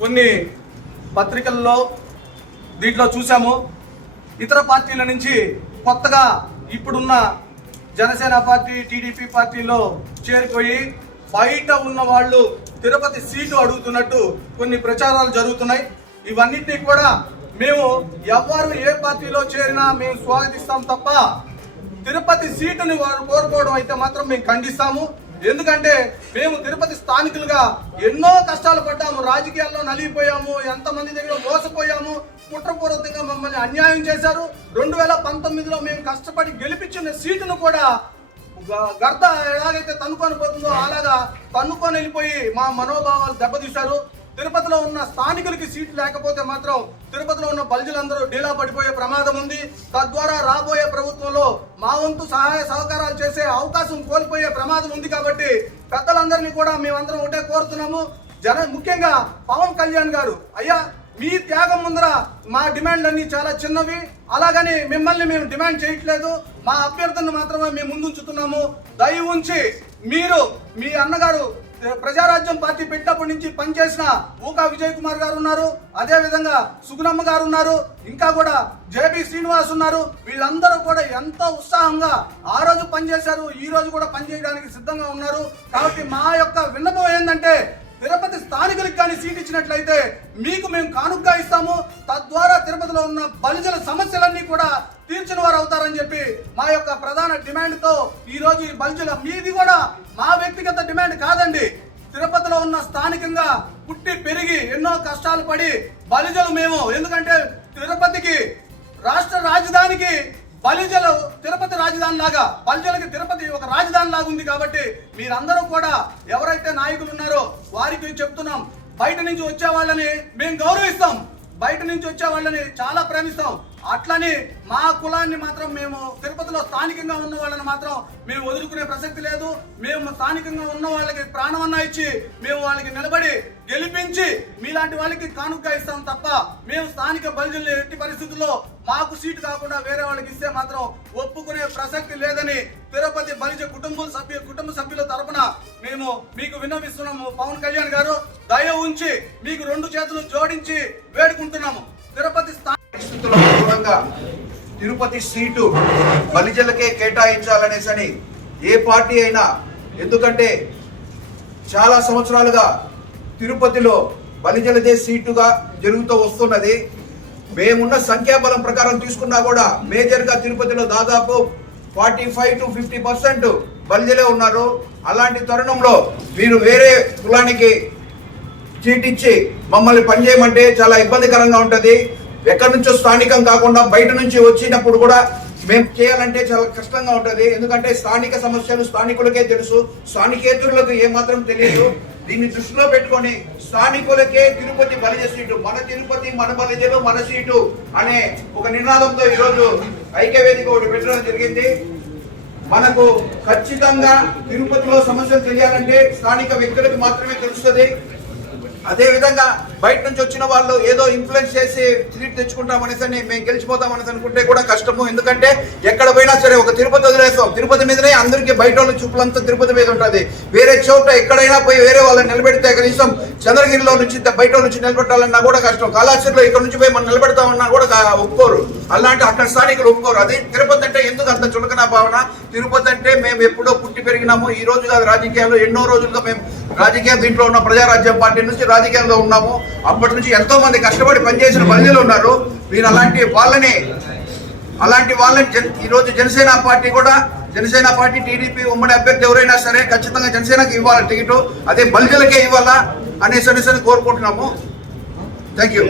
కొన్ని పత్రికల్లో దీంట్లో చూసాము. ఇతర పార్టీల నుంచి కొత్తగా ఇప్పుడున్న జనసేన పార్టీ, టీడీపీ పార్టీలో చేరిపోయి బయట ఉన్న వాళ్ళు తిరుపతి సీటు అడుగుతున్నట్టు కొన్ని ప్రచారాలు జరుగుతున్నాయి. ఇవన్నిటినీ కూడా మేము ఎవరు ఏ పార్టీలో చేరినా మేము స్వాగతిస్తాం తప్ప తిరుపతి సీటుని వారు కోరుకోవడం అయితే మాత్రం మేము ఖండిస్తాము. ఎందుకంటే మేము తిరుపతి స్థానికులుగా ఎన్నో కష్టాలు పడ్డాము, రాజకీయాల్లో నలిగిపోయాము, ఎంతమంది దగ్గర మోసపోయాము, కుట్రపూర్వకంగా మమ్మల్ని అన్యాయం చేశారు. 2019లో మేము కష్టపడి గెలిపించిన సీటును కూడా గర్ద ఎలాగైతే తన్నుకొని పోతుందో అలాగా తన్నుకొని వెళ్ళిపోయి మా మనోభావాలు దెబ్బతీశారు. తిరుపతిలో ఉన్న స్థానికులకి సీట్లు లేకపోతే మాత్రం తిరుపతిలో ఉన్న బల్జులందరూ డీలా పడిపోయే ప్రమాదం ఉంది. తద్వారా రాబోయే ప్రభుత్వంలో మా వంతు సహాయ సహకారాలు చేసే అవకాశం కోల్పోయే ప్రమాదం ఉంది. కాబట్టి పెద్దలందరినీ కూడా మేమందరం ఒకటే కోరుతున్నాము. ముఖ్యంగా పవన్ కళ్యాణ్ గారు, అయ్యా మీ త్యాగం ముందర మా డిమాండ్లన్నీ చాలా చిన్నవి, అలాగని మిమ్మల్ని మేము డిమాండ్ చేయట్లేదు, మా అభ్యర్థనను మాత్రమే మేము ముందుంచుతున్నాము. దయ ఉంచి మీరు మీ అన్నగారు ప్రజారాజ్యం పార్టీ పెట్టినప్పటి నుంచి పనిచేసిన ఊకా విజయ్ కుమార్ గారు ఉన్నారు, అదే విధంగా సుగుణమ్మ గారు ఉన్నారు, ఇంకా కూడా జేబీ శ్రీనివాస్ ఉన్నారు. వీళ్ళందరూ కూడా ఎంతో ఉత్సాహంగా ఆ రోజు పనిచేశారు, ఈ రోజు కూడా పనిచేయడానికి సిద్ధంగా ఉన్నారు. కాబట్టి మా యొక్క విన్నపం ఏంటంటే తిరుపతి స్థానికులకు కానీ సీట్ ఇచ్చినట్లయితే మీకు మేము కానుకగా ఇస్తాము. తద్వారా తిరుపతిలో ఉన్న బలిజల సమస్యలన్నీ కూడా తీర్చిన వారు అవుతారని చెప్పి మా యొక్క ప్రధాన డిమాండ్ తో ఈ రోజు ఈ బలిజల మీది కూడా మా వ్యక్తిగత డిమాండ్ కాదండి. తిరుపతిలో ఉన్న స్థానికంగా పుట్టి పెరిగి ఎన్నో కష్టాలు పడి బలిజలు మేము, ఎందుకంటే తిరుపతికి రాష్ట్ర రాజధానికి బలిజలు తిరుపతి రాజధాని లాగా, బలిజలకి తిరుపతి ఒక రాజధాని లాగా ఉంది. కాబట్టి మీరందరూ కూడా ఎవరైతే నాయకులు ఉన్నారో వారికి చెప్తున్నాం, బయట నుంచి వచ్చే వాళ్ళని మేము గౌరవిస్తాం, బయట నుంచి వచ్చే వాళ్ళని చాలా ప్రేమిస్తాం. అట్లని మా కులాన్ని మాత్రం మేము తిరుపతిలో స్థానికంగా ఉన్న వాళ్ళని మాత్రం మేము వదులుకునే ప్రసక్తి లేదు. మేము స్థానికంగా ఉన్న వాళ్ళకి ప్రాణమన్నా ఇచ్చి మేము వాళ్ళకి నిలబడి గెలిపించి మీలాంటి వాళ్ళకి కానుకగా ఇస్తాం తప్ప మేము స్థానిక బలిజలు ఎట్టి పరిస్థితుల్లో మాకు సీటు కాకుండా వేరే వాళ్ళకి ఇస్తే మాత్రం ఒప్పుకునే ప్రసక్తి లేదని తిరుపతి బలిజ కుటుంబ సభ్యుల తరపున మేము మీకు విన్నవిస్తున్నాము. పవన్ కళ్యాణ్ గారు, దయ ఉంచి మీకు 2 చేతులు జోడించి వేడుకుంటున్నాము. తిరుపతి పరిస్థితుల్లో అనుగుణంగా తిరుపతి సీటు బలిజలకే కేటాయించాలనేసని ఏ పార్టీ అయినా, ఎందుకంటే చాలా సంవత్సరాలుగా తిరుపతిలో బలిజలదే సీటుగా జరుగుతూ వస్తున్నది. మేమున్న సంఖ్యాబలం ప్రకారం తీసుకున్నా కూడా మేజర్గా తిరుపతిలో దాదాపు 45 to 50% బలిజలే ఉన్నారు. అలాంటి తరుణంలో మీరు వేరే కులానికి చీటిచ్చి మమ్మల్ని పనిచేయమంటే చాలా ఇబ్బందికరంగా ఉంటుంది. ఎక్కడి నుంచో స్థానికం కాకుండా బయట నుంచి వచ్చినప్పుడు కూడా మేము చేయాలంటే చాలా కష్టంగా ఉంటుంది. ఎందుకంటే స్థానిక సమస్యలు స్థానికులకే తెలుసు, స్థానికేతరులకు ఏమాత్రం తెలియదు. దీన్ని దృష్టిలో పెట్టుకొని స్థానికులకే తిరుపతి బలిజ సీటు, మన తిరుపతి మన బలిజలు మన సీటు అనే ఒక నినాదంతో ఈరోజు ఐక్యవేదిక ఒకటి పెట్టడం జరిగింది. మనకు ఖచ్చితంగా తిరుపతిలో సమస్యలు తెలియాలంటే స్థానిక వ్యక్తులకు మాత్రమే తెలుస్తుంది. అదే విధంగా బయట నుంచి వచ్చిన వాళ్ళు ఏదో ఇన్ఫ్లుయెన్స్ చేసి సీట్ తెచ్చుకుంటామనేసి మేము గెలిచిపోతామనేసి అనుకుంటే కూడా కష్టము. ఎందుకంటే ఎక్కడ పోయినా సరే ఒక తిరుపతి వదిలేస్తాం, తిరుపతి మీదనే అందరికీ బయట వాళ్ళ చూపులంతా తిరుపతి మీద ఉంటుంది. వేరే చోట ఎక్కడైనా పోయి వేరే వాళ్ళని నిలబెడితే కనీసం చంద్రగిరిలో నుంచి బయట నుంచి నిలబెట్టాలన్నా కూడా కష్టం. కాళాశ్రీలో ఇక్కడ నుంచి పోయి మనం నిలబెడతామన్నా కూడా ఒప్పుకోరు, అలాంటి అక్కడ స్థానికులు ఒప్పుకోరు. అది తిరుపతి అంటే ఎందుకు అంత చులకన భావన? తిరుపతి అంటే మేము ఎప్పుడో పుట్టి పెరిగినాము, ఈ రోజు కాదు రాజకీయాల్లో ఎన్నో రోజులుగా మేము రాజకీయ దీంట్లో ఉన్న ప్రజారాజ్యం పార్టీ నుంచి రాజకీయాల్లో ఉన్నాము. అప్పటి నుంచి ఎంతో మంది కష్టపడి పనిచేసిన బలిజలు ఉన్నారు. మీరు అలాంటి వాళ్ళని ఈరోజు జనసేన పార్టీ కూడా, జనసేన పార్టీ టీడీపీ ఉమ్మడి అభ్యర్థి ఎవరైనా సరే ఖచ్చితంగా జనసేనకి ఇవ్వాలి టికెట్, అదే బలిజలకే ఇవ్వాలా అనేసి కోరుకుంటున్నాము. Thank you.